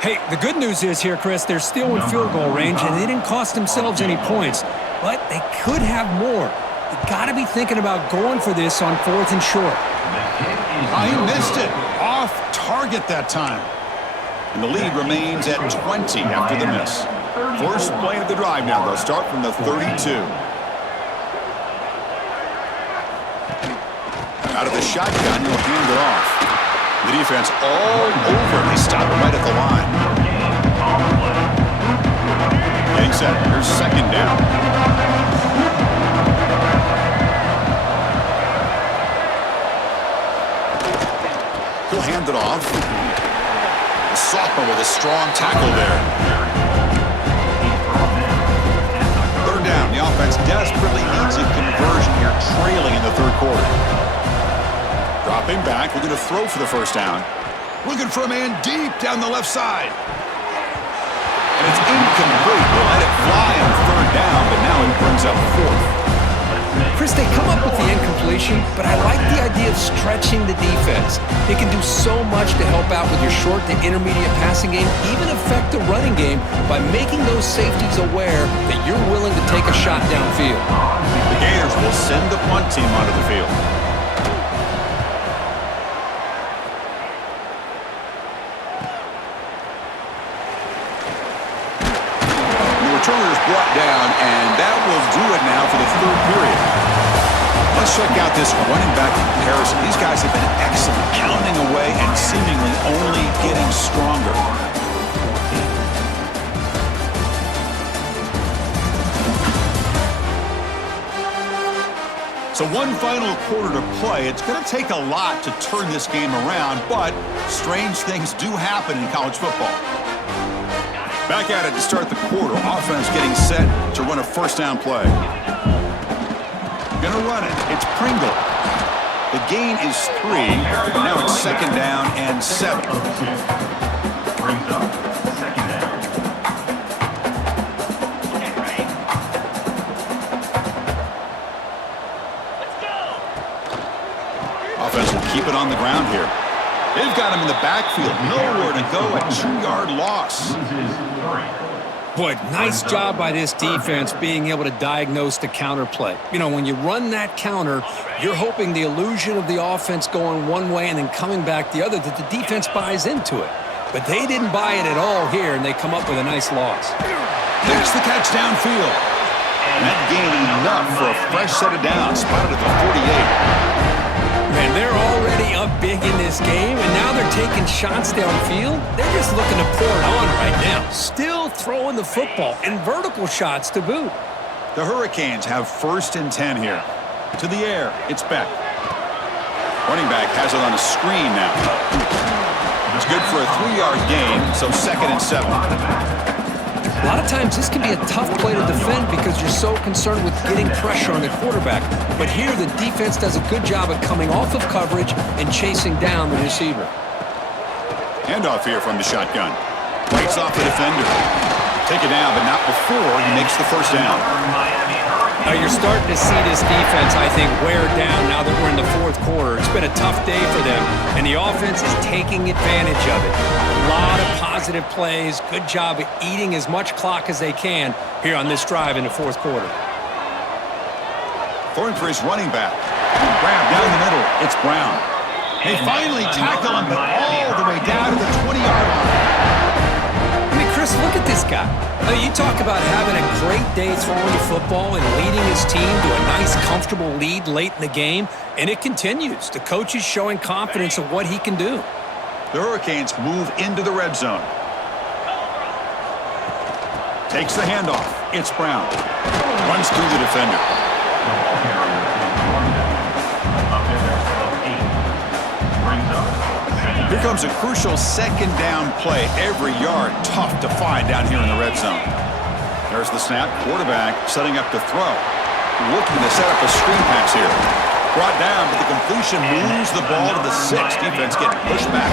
Hey, the good news is here, Chris, they're still in field goal range, and they didn't cost themselves any points. But they could have more. You got to be thinking about going for this on 4th and short. He missed it. Off target that time. And the lead remains at 20 after the miss. First play of the drive now. They'll start from the 32. Out of the shotgun, he'll hand it off. The defense all over. They stop him right at the line. Getting set. Here's second down. He'll hand it off. The sophomore with a strong tackle there. Third down. The offense desperately needs a conversion here, trailing in the 3rd quarter. Dropping back, looking to throw for the first down. Looking for a man deep down the left side. And it's incomplete. They let it fly on 3rd down, but now it brings up 4th. Chris, they come up with the incompletion, but I like the idea of stretching the defense. It can do so much to help out with your short to intermediate passing game, even affect the running game by making those safeties aware that you're willing to take a shot downfield. The Gators will send the punt team onto the field. Returner's brought down, and that will do it now for the third period. Let's check out this running back comparison. These guys have been excellent, pounding away and seemingly only getting stronger. So one final quarter to play. It's going to take a lot to turn this game around, but strange things do happen in college football. Back at it to start the quarter. Offense getting set to run a first down play. Gonna run it. It's Pringle. The gain is 3. Now it's second down and 7. Brings up second down. Offense will keep it on the ground here. They've got him in the backfield. Nowhere to go. A 2-yard loss. Boy, nice job by this defense being able to diagnose the counter play. You know, when you run that counter, you're hoping the illusion of the offense going one way and then coming back the other, that the defense buys into it. But they didn't buy it at all here, and they come up with a nice loss. Makes the catch downfield. And that gain enough for a fresh set of downs. Spotted at the 48. Man, they're already up big in this game, and now they're taking shots downfield. They're just looking to pour it on right now. Still throwing the football, and vertical shots to boot. The Hurricanes have first and 10 here. To the air, it's Beck. Running back has it on a screen now. It's good for a 3-yard gain, so second and 7. A lot of times this can be a tough play to defend because you're so concerned with getting pressure on the quarterback. But here the defense does a good job of coming off of coverage and chasing down the receiver. Handoff here from the shotgun. Breaks off the defender. Take it down, but not before he makes the first down. Now you're starting to see this defense, I think, wear down now that we're in the fourth quarter. It's been a tough day for them, and the offense is taking advantage of it. A lot of positive plays. Good job of eating as much clock as they can here on this drive in the fourth quarter. Throwing for his running back. Grab down the middle. It's Brown. They finally tackle him, but all the way down to the 20-yard line. I mean, Chris, look at this guy. You talk about having a great day throwing the football and leading his team to a nice, comfortable lead late in the game, and it continues. The coach is showing confidence of what he can do. The Hurricanes move into the red zone. Takes the handoff. It's Brown. Runs through the defender. Here comes a crucial second down play. Every yard tough to find down here in the red zone. There's the snap. Quarterback setting up to throw. Looking to set up a screen pass here. Brought down, but the completion moves the ball to the 6. Defense getting pushed back.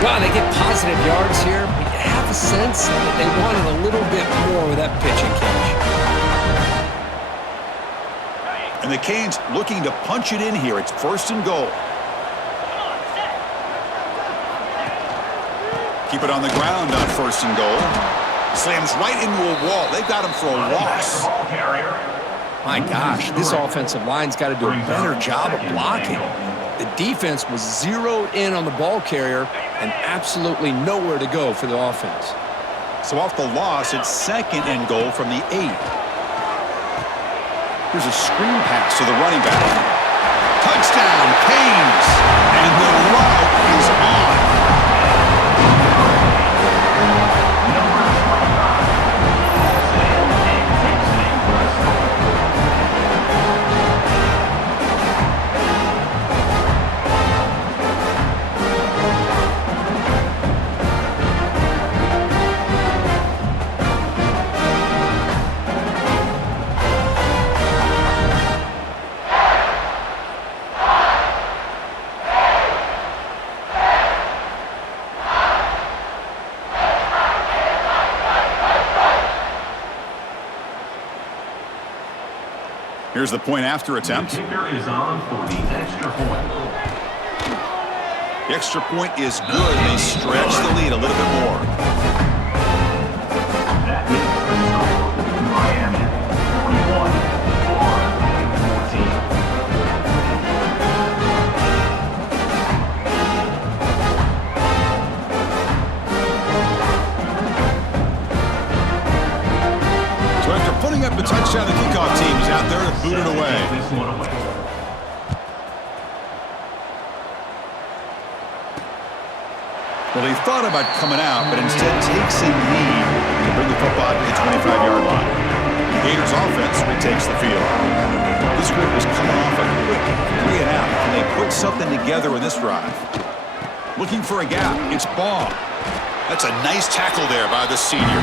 Wow, they get positive yards here, but you have a sense that they wanted a little bit more with that pitching catch. And the Canes looking to punch it in here. It's first and goal. Keep it on the ground on first and goal. Slams right into a wall. They've got him for a loss. My gosh, this offensive line's got to do a better job of blocking. The defense was zeroed in on the ball carrier and absolutely nowhere to go for the offense. So off the loss, it's second and goal from the 8. Here's a screen pass to the running back. Touchdown, Canes! And the route is on. Here's the point after attempt. The kicker is on for the extra point. The extra point is good. They stretch the lead a little bit more. That is the score. Miami 41, Florida 14. So after putting up a touchdown, the kickoff team is out there to boot it away. This one away. Well, he thought about coming out, but instead takes a knee to bring the football to the 25-yard line. The Gators offense retakes the field. This group is coming off a quick 3 and out. Can they put something together with this drive? Looking for a gap. It's Baugh. That's a nice tackle there by the senior.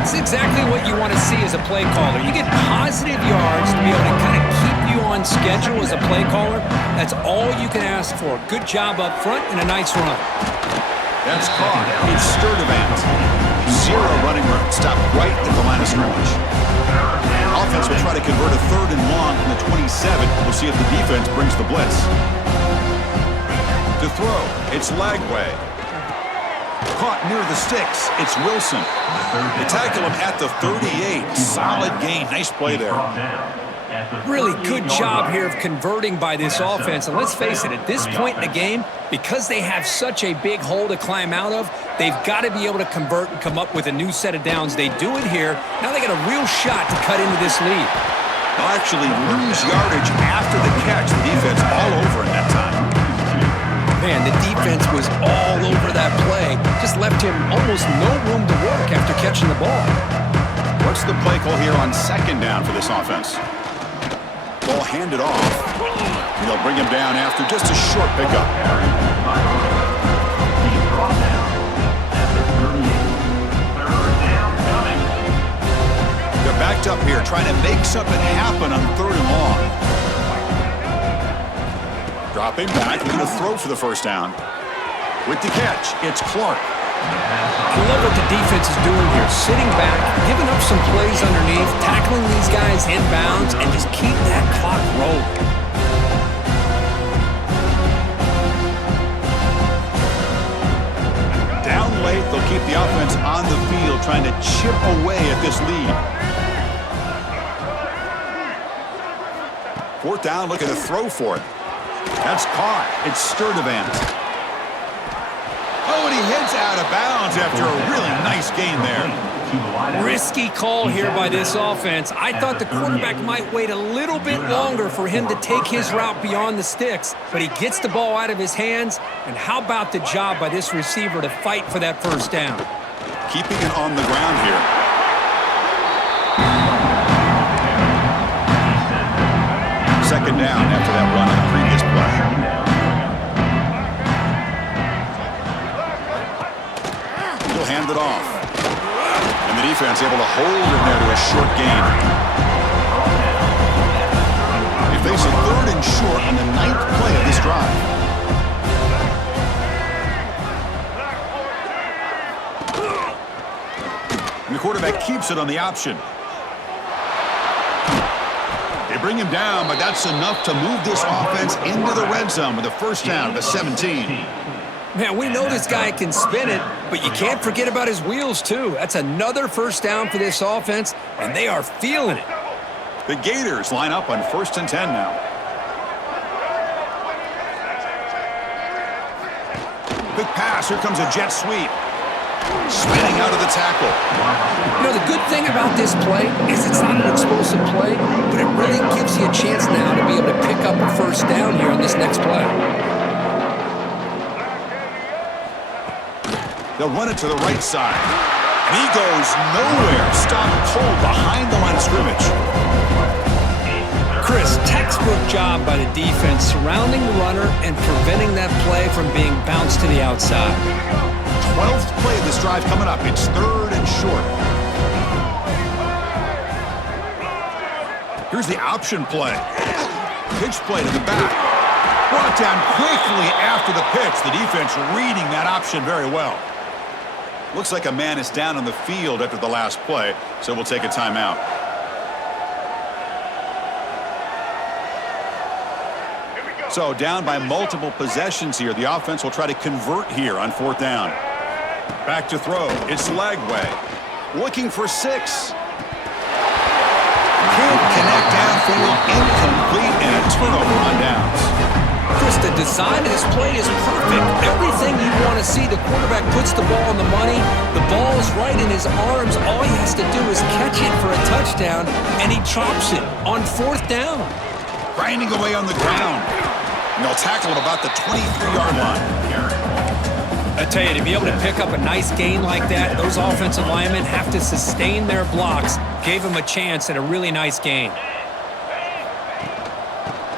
It's exactly what you want to see as a play caller. You get positive yards to be able to kind of keep you on schedule as a play caller. That's all you can ask for. Good job up front and a nice run. That's caught. It's Sturdivant. 0 running room. Stopped right at the line of scrimmage. Offense will try to convert a 3rd and long from the 27. We'll see if the defense brings the blitz. To throw, it's Lagway. Caught near the sticks. It's Wilson. They tackle him at the 38. Solid gain. Nice play there. Really good job here of converting by this offense. And let's face it, at this point in the game, because they have such a big hole to climb out of, they've got to be able to convert and come up with a new set of downs. They do it here. Now they got a real shot to cut into this lead. They'll actually lose yardage after the catch. The defense all over in that time. Man, the defense was all over that play. Just left him almost no room to work after catching the ball. What's the play call here on 2nd down for this offense? Ball handed off. And they'll bring him down after just a short pickup. They're backed up here trying to make something happen on 3rd and long. Dropping back, going to throw for the 1st down. With the catch, it's Clark. I love what the defense is doing here. Sitting back, giving up some plays underneath, tackling these guys inbounds, and just keep that clock rolling. Down late, they'll keep the offense on the field, trying to chip away at this lead. 4th down, looking to throw for it. That's caught. It's Sturdivant. Oh, and he heads out of bounds after a really nice gain there. Risky call here by this offense. I thought the quarterback might wait a little bit longer for him to take his route beyond the sticks, but he gets the ball out of his hands, and how about the job by this receiver to fight for that 1st down? Keeping it on the ground here. 2nd down after that run on the previous play. He'll hand it off. And the defense able to hold him there to a short gain. They face a 3rd and short on the 9th play of this drive. And the quarterback keeps it on the option. They bring him down, but that's enough to move this offense into the red zone with a 1st down of the 17. Man, we know this guy can spin it, but you can't forget about his wheels, too. That's another 1st down for this offense, and they are feeling it. The Gators line up on 1st and 10 now. Big pass. Here comes a jet sweep. Spinning out of the tackle. You know, the good thing about this play is it's not an explosive play, but it really gives you a chance now to be able to pick up a 1st down here on this next play. They'll run it to the right side. And he goes nowhere. Stopped cold behind the line of scrimmage. Chris, textbook job by the defense surrounding the runner and preventing that play from being bounced to the outside. 12th play of this drive coming up. It's 3rd and short. Here's the option play. Pitch play to the back. Brought down quickly after the pitch. The defense reading that option very well. Looks like a man is down on the field after the last play, so we'll take a timeout. So down by multiple possessions here. The offense will try to convert here on 4th down. Back to throw. It's Lagway. Looking for 6. Can't connect downfield. Incomplete, and a turnover on downs. Chris, the design of this play is perfect. Everything you want to see. The quarterback puts the ball on the money. The ball's right in his arms. All he has to do is catch it for a touchdown, and he drops it on 4th down. Grinding away on the ground. And they'll tackle him about the 23-yard line. I tell you, to be able to pick up a nice gain like that, those offensive linemen have to sustain their blocks. Gave him a chance at a really nice gain.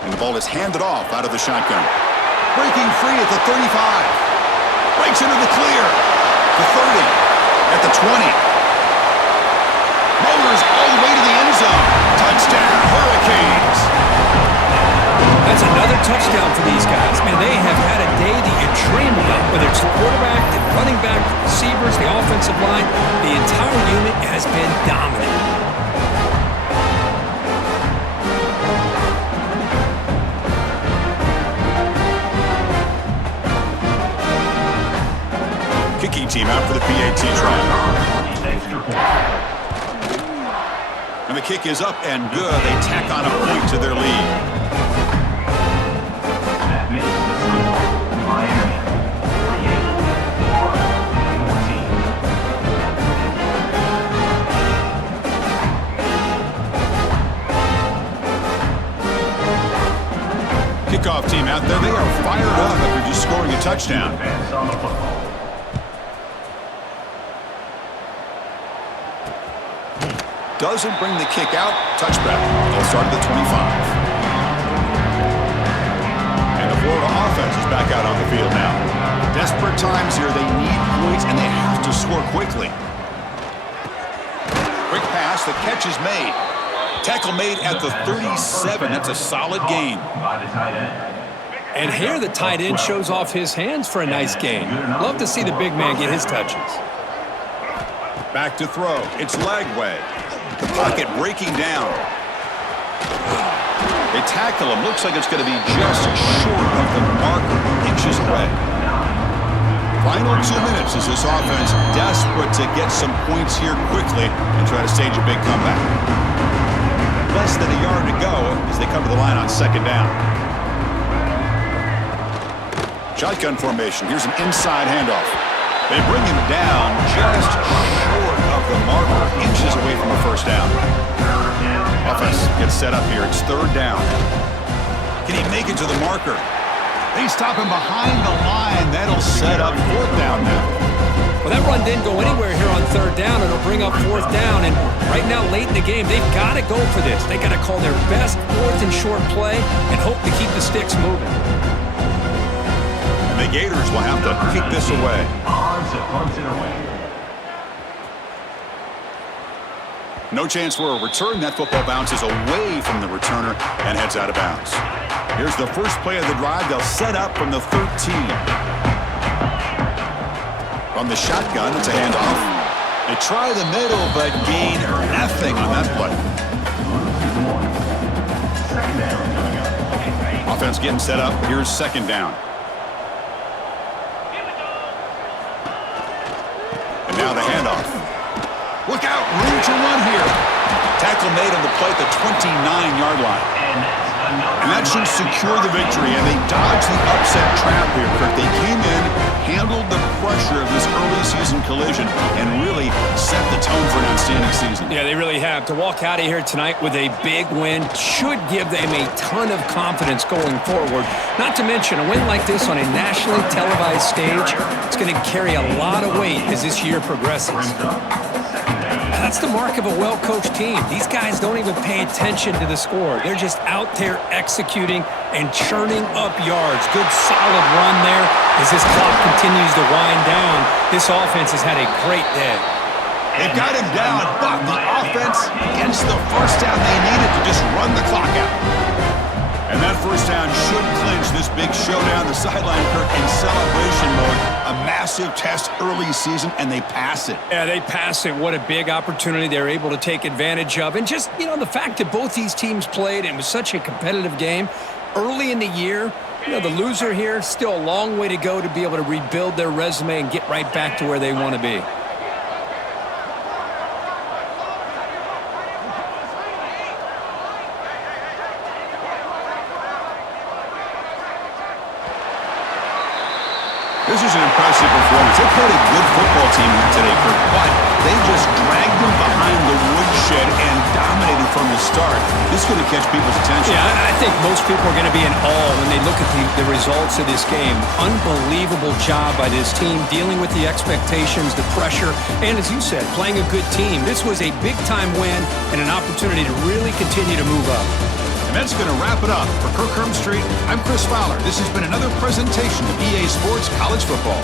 And the ball is handed off out of the shotgun. Breaking free at the 35. Breaks into the clear. The 30. At the 20. Motors all the way to the end zone. Touchdown, Hurricanes. That's another touchdown for these guys. Man, they have had a day that you dream about, whether it's the quarterback, the running back, the receivers, the offensive line. The entire unit has been dominant. Kicking team out for the PAT try. And the kick is up and good. They tack on a point to their lead. Miami, 14. Kickoff team out there. They are fired up after just scoring a touchdown. Doesn't bring the kick out. Touchback. They'll start at the 25. And the Florida offense is back out on the field now. Desperate times here. They need points, and they have to score quickly. Quick pass. The catch is made. Tackle made at the 37. That's a solid gain. And here the tight end shows off his hands for a nice gain. Love to see the big man get his touches. Back to throw. It's Lagway. The pocket breaking down. They tackle him. Looks like it's going to be just short of the marker, inches away. Final 2 minutes as this offense desperate to get some points here quickly and try to stage a big comeback. Less than a yard to go as they come to the line on 2nd down. Shotgun formation. Here's an inside handoff. They bring him down just short of the marker, inches away from a 1st down. Offense gets set up here. It's 3rd down. Can he make it to the marker? They stop him behind the line. That'll set up 4th down now. Well, that run didn't go anywhere here on 3rd down. It'll bring up 4th down. And right now, late in the game, they've got to go for this. They got to call their best 4th and short play and hope to keep the sticks moving. And the Gators will have to kick this away. No chance for a return. That football bounces away from the returner and heads out of bounds. Here's the first play of the drive. They'll set up from the 13. From the shotgun, it's a handoff. They try the middle, but gain nothing on that play. Offense getting set up. Here's 2nd down. And now the handoff. Look out, room to run here. Tackle made on the play at the 29-yard line. And that should secure the victory, and they dodged the upset trap here, Kirk. They came in, handled the pressure of this early season collision, and really set the tone for an outstanding season. Yeah, they really have. To walk out of here tonight with a big win should give them a ton of confidence going forward. Not to mention, a win like this on a nationally televised stage, it's going to carry a lot of weight as this year progresses. That's the mark of a well-coached team. These guys don't even pay attention to the score. They're just out there executing and churning up yards. Good, solid run there as this clock continues to wind down. This offense has had a great day. They've got him down, but the offense gets the 1st down they needed to just run the clock out. And that 1st down should clinch this big showdown. The sideline, Kirk, in celebration mode. A massive test early season, and they pass it. Yeah, they pass it. What a big opportunity they're able to take advantage of. And just, the fact that both these teams played, and it was such a competitive game, Early in the year, the loser here, still a long way to go to be able to rebuild their resume and get right back to where they want to be. This is an impressive performance. They played a good football team here today, Kurt, but they just dragged them behind the woodshed and dominated from the start. This is going to catch people's attention. Yeah, I think most people are going to be in awe when they look at the results of this game. Unbelievable job by this team, dealing with the expectations, the pressure, and as you said, playing a good team. This was a big-time win and an opportunity to really continue to move up. And that's going to wrap it up. For Kirk Street, I'm Chris Fowler. This has been another presentation of EA Sports College Football.